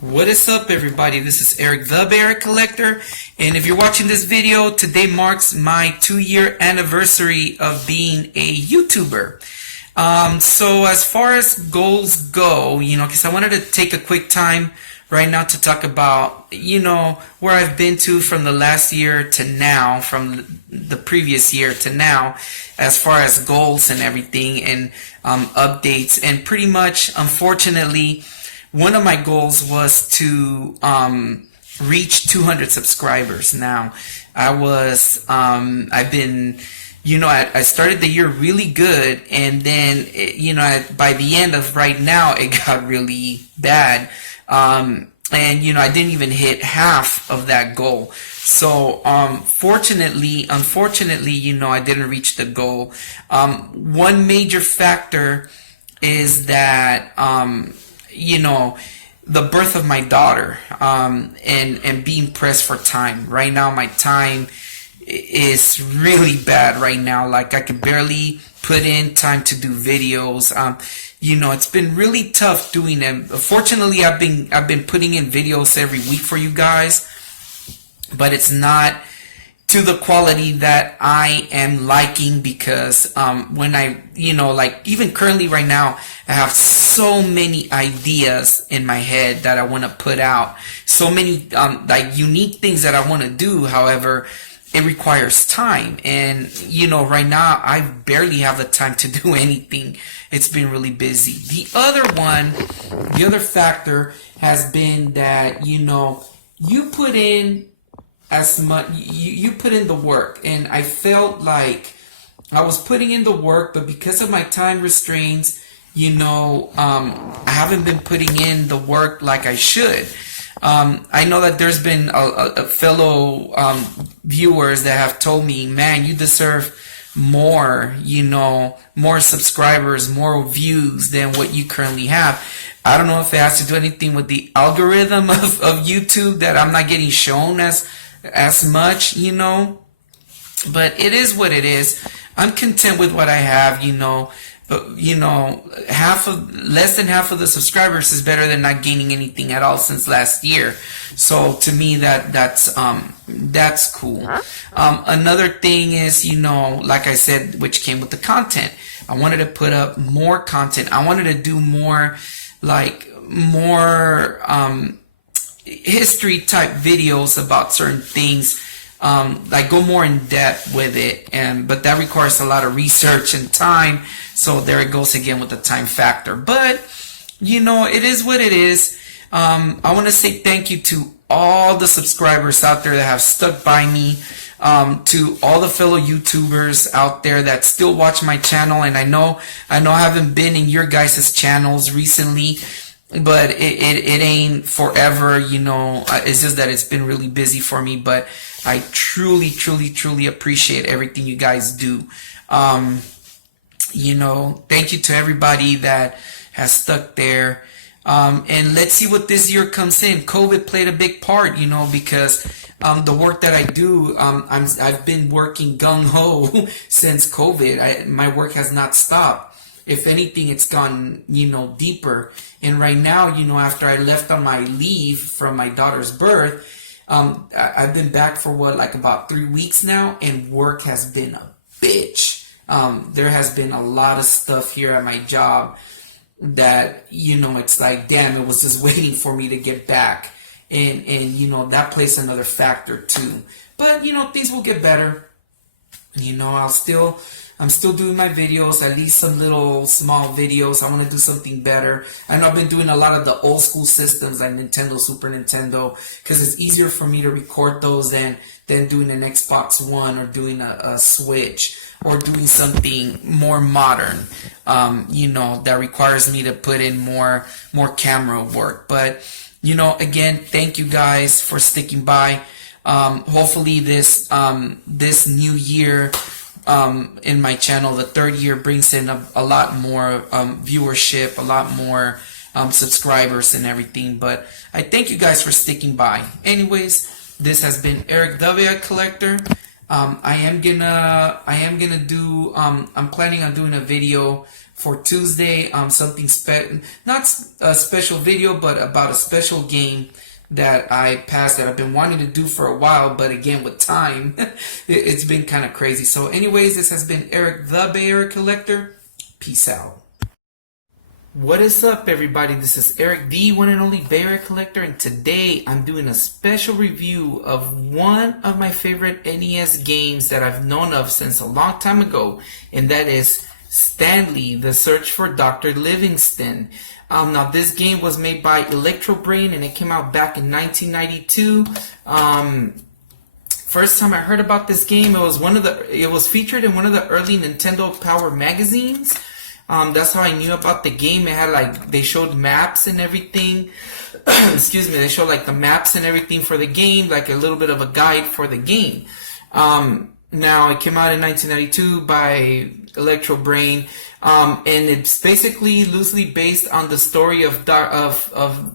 What is up, everybody? This is Erik the Bear Collector, and if you're watching this video, today marks my 2-year anniversary of being a YouTuber. So as far as goals go, because I wanted to take a quick time right now to talk about, where I've been to from the last year to now, from the previous year to now, as far as goals and everything, and updates. And pretty much, unfortunately, one of my goals was to reach 200 subscribers. Now, I've been, I started the year really good, and then, by the end of right now, it got really bad. And, I didn't even hit half of that goal. So, unfortunately, I didn't reach the goal. One major factor is that, the birth of my daughter, and being pressed for time. Right now, my time is really bad right now. Like, I can barely put in time to do videos. It's been really tough doing them. Fortunately, I've been putting in videos every week for you guys, but it's not to the quality that I am liking, because when I, even currently right now, I have so many ideas in my head that I want to put out. So many unique things that I want to do. However, it requires time. And, right now, I barely have the time to do anything. It's been really busy. The other factor has been that, you put in as much, you put in the work, and I felt like I was putting in the work, but because of my time restraints, I haven't been putting in the work like I should. I know that there's been a fellow viewers that have told me, man, you deserve more, more subscribers, more views than what you currently have. I don't know if it has to do anything with the algorithm of YouTube, that I'm not getting shown as much, but it is what it is. I'm content with what I have, but less than half of the subscribers is better than not gaining anything at all since last year. So to me, that's cool. Another thing is, like I said, which came with the content. I wanted to put up more content. I wanted to do more history type videos about certain things, go more in depth with it, but that requires a lot of research and time. So there it goes again with the time factor. But it is what it is. I want to say thank you to all the subscribers out there that have stuck by me, to all the fellow YouTubers out there that still watch my channel. And I know I haven't been in your guys' channels recently, but it ain't forever, it's just that it's been really busy for me. But I truly appreciate everything you guys do. Thank you to everybody that has stuck there. And let's see what this year comes in. COVID played a big part, because the work that I do, I've been working gung-ho since COVID. My work has not stopped. If anything, it's gone, deeper. And right now, after I left on my leave from my daughter's birth, I've been back for about 3 weeks now, and work has been a bitch. There has been a lot of stuff here at my job that, it's like, damn, it was just waiting for me to get back. And that plays another factor too. But, things will get better. I'm still doing my videos, at least some little small videos. I want to do something better. I know I've been doing a lot of the old school systems like Nintendo, Super Nintendo, because it's easier for me to record those than doing an Xbox One, or doing a Switch, or doing something more modern, that requires me to put in more camera work. But, again, thank you guys for sticking by. Hopefully this new year, in my channel, the third year, brings in a lot more viewership, a lot more subscribers and everything. But I thank you guys for sticking by. Anyways, this has been Erik the Bear Collector. I'm planning on doing a video for Tuesday. Something not a special video, but about a special game that I passed that I've been wanting to do for a while, but again with time, it's been kind of crazy. So anyways, this has been Erik the Bay Area Collector. Peace out. What is up, everybody? This is Erik, the one and only Bay Area Collector, and today I'm doing a special review of one of my favorite NES games that I've known of since a long time ago, and that is Stanley, The Search for Dr. Livingston. Now, this game was made by Electrobrain, and it came out back in 1992. First time I heard about this game, it was featured in one of the early Nintendo Power magazines. That's how I knew about the game. It had they showed maps and everything. Excuse me, they showed the maps and everything for the game, like a little bit of a guide for the game. Now, it came out in 1992 by Electrobrain, and it's basically loosely based on the story of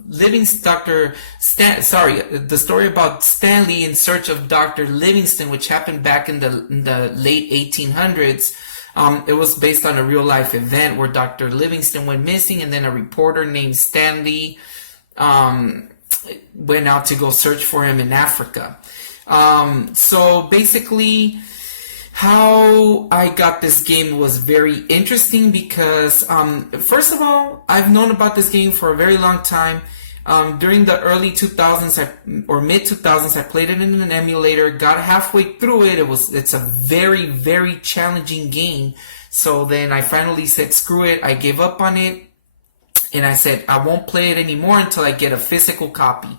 Livingston, the story about Stanley in search of Dr. Livingston, which happened back in the late 1800s. It was based on a real life event where Dr. Livingston went missing, and then a reporter named Stanley went out to go search for him in Africa. So basically, how I got this game was very interesting because, first of all, I've known about this game for a very long time. During the early 2000s or mid 2000s, I played it in an emulator, got halfway through it. It's a very, very challenging game. So then I finally said, screw it. I gave up on it. And I said, I won't play it anymore until I get a physical copy.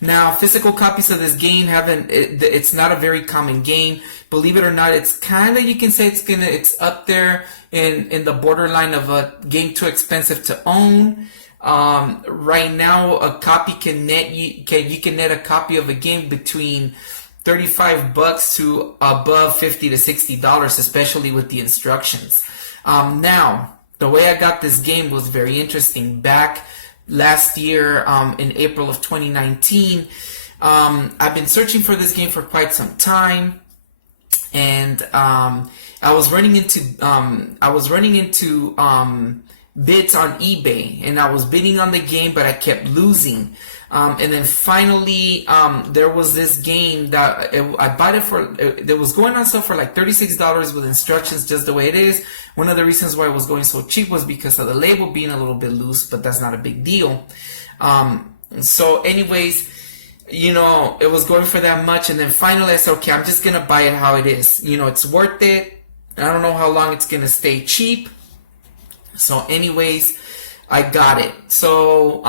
Now, physical copies of this game it's not a very common game. Believe it or not, it's kind of, you can say it's up there in the borderline of a game too expensive to own. Right now, a copy you can net a copy of a game between $35 to above $50 to $60, especially with the instructions. Now, the way I got this game was very interesting. Back last year, in April of 2019, I've been searching for this game for quite some time, and I was running into bids on eBay, and I was bidding on the game, but I kept losing. And then finally, there was this game that I bought it was going on sale for like $36 with instructions just the way it is. One of the reasons why it was going so cheap was because of the label being a little bit loose, but that's not a big deal. So anyways, it was going for that much, and then finally I said, okay, I'm just gonna buy it how it is. It's worth it. I don't know how long it's gonna stay cheap. So anyways, I got it. So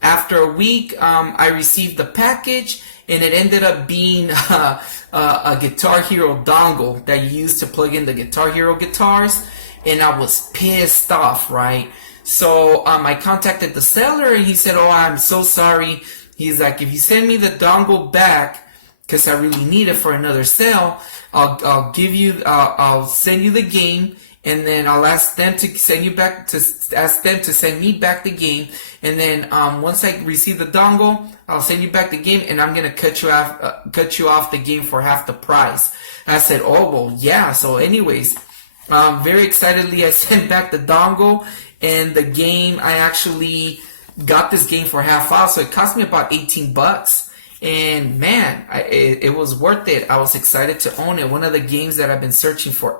after a week, I received the package, and it ended up being a Guitar Hero dongle that you use to plug in the Guitar Hero guitars, and I was pissed off, right? So I contacted the seller, and he said, oh, I'm so sorry. He's like, if you send me the dongle back, because I really need it for another sale, I'll send you the game, and then I'll ask them to send me back the game, and then once I receive the dongle, I'll send you back the game, and I'm gonna cut you off the game for half the price. And I said, oh well, yeah. So anyways, very excitedly, I sent back the dongle and the game. I actually got this game for half off, so it cost me about $18. And man, it was worth it. I was excited to own it. One of the games that I've been searching for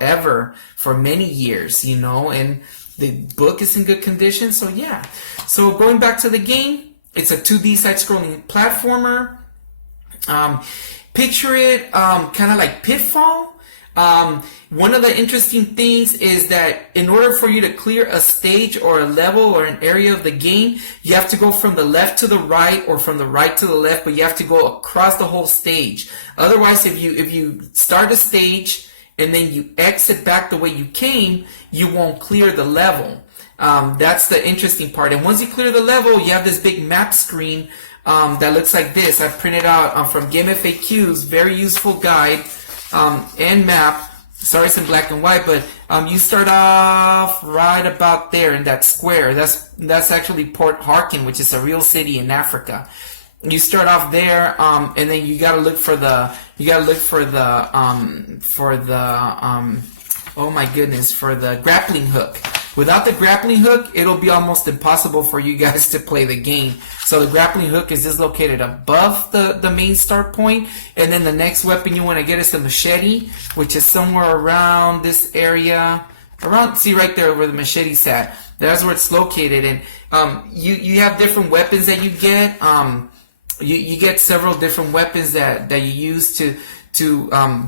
many years, and the book is in good condition. So yeah. So going back to the game, it's a 2D side-scrolling platformer. Picture it kind of like Pitfall. One of the interesting things is that in order for you to clear a stage or a level or an area of the game, you have to go from the left to the right or from the right to the left, but you have to go across the whole stage. Otherwise, if you start a stage and then you exit back the way you came, you won't clear the level. That's the interesting part. And once you clear the level, you have this big map screen that looks like this. I printed out from Game FAQs, very useful guide and map. Sorry, it's in black and white, but you start off right about there in that square. That's actually Port Harkin, which is a real city in Africa. You start off there, and then you gotta look for the oh my goodness, for the grappling hook. Without the grappling hook, it'll be almost impossible for you guys to play the game. So the grappling hook is just located above the main start point, and then the next weapon you want to get is the machete, which is somewhere around this area. Around, see right there where the machete's at. That's where it's located, and you have different weapons that you get. You get several different weapons that you use to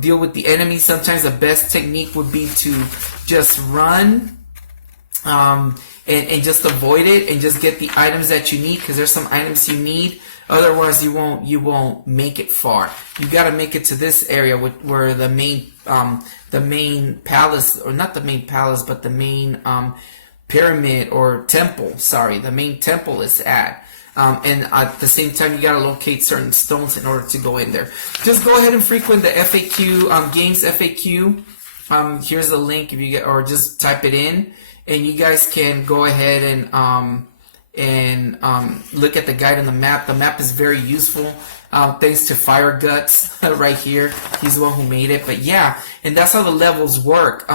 deal with the enemy. Sometimes the best technique would be to just run and just avoid it and just get the items that you need, because there's some items you need. Otherwise, you won't make it far. You got to make it to this area where the main palace, or not the main palace, but the main pyramid or temple. Sorry, the main temple is at. And at the same time, you gotta locate certain stones in order to go in there. Just go ahead and frequent the FAQ, games FAQ. Here's the link if you get, or just type it in, and you guys can go ahead and look at the guide on the map. The map is very useful. Thanks to Fire Guts right here. He's the one who made it. But yeah, and that's how the levels work.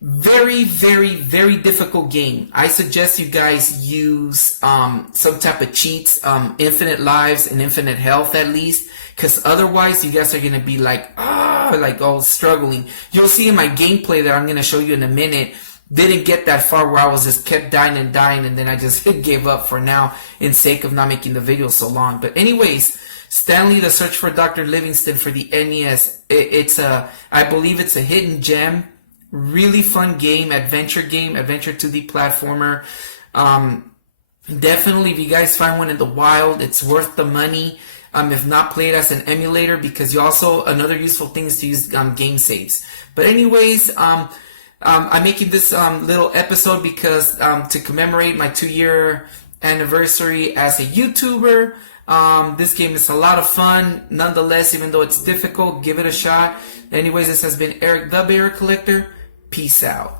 Very, very, very difficult game. I suggest you guys use some type of cheats, infinite lives and infinite health at least, because otherwise you guys are gonna be like all struggling. You'll see in my gameplay that I'm gonna show you in a minute, didn't get that far where I was just kept dying, and then I just gave up for now in sake of not making the video so long. But anyways, Stanley: The Search for Dr. Livingston for the NES. I believe it's a hidden gem. Really fun game, adventure 2D platformer. Definitely, if you guys find one in the wild, it's worth the money. If not, play it as an emulator, because you also, another useful thing is to use game saves. But anyways, I'm making this little episode because to commemorate my 2-year anniversary as a YouTuber. This game is a lot of fun, nonetheless, even though it's difficult. Give it a shot. Anyways, this has been Erik, the Bear Collector. Peace out.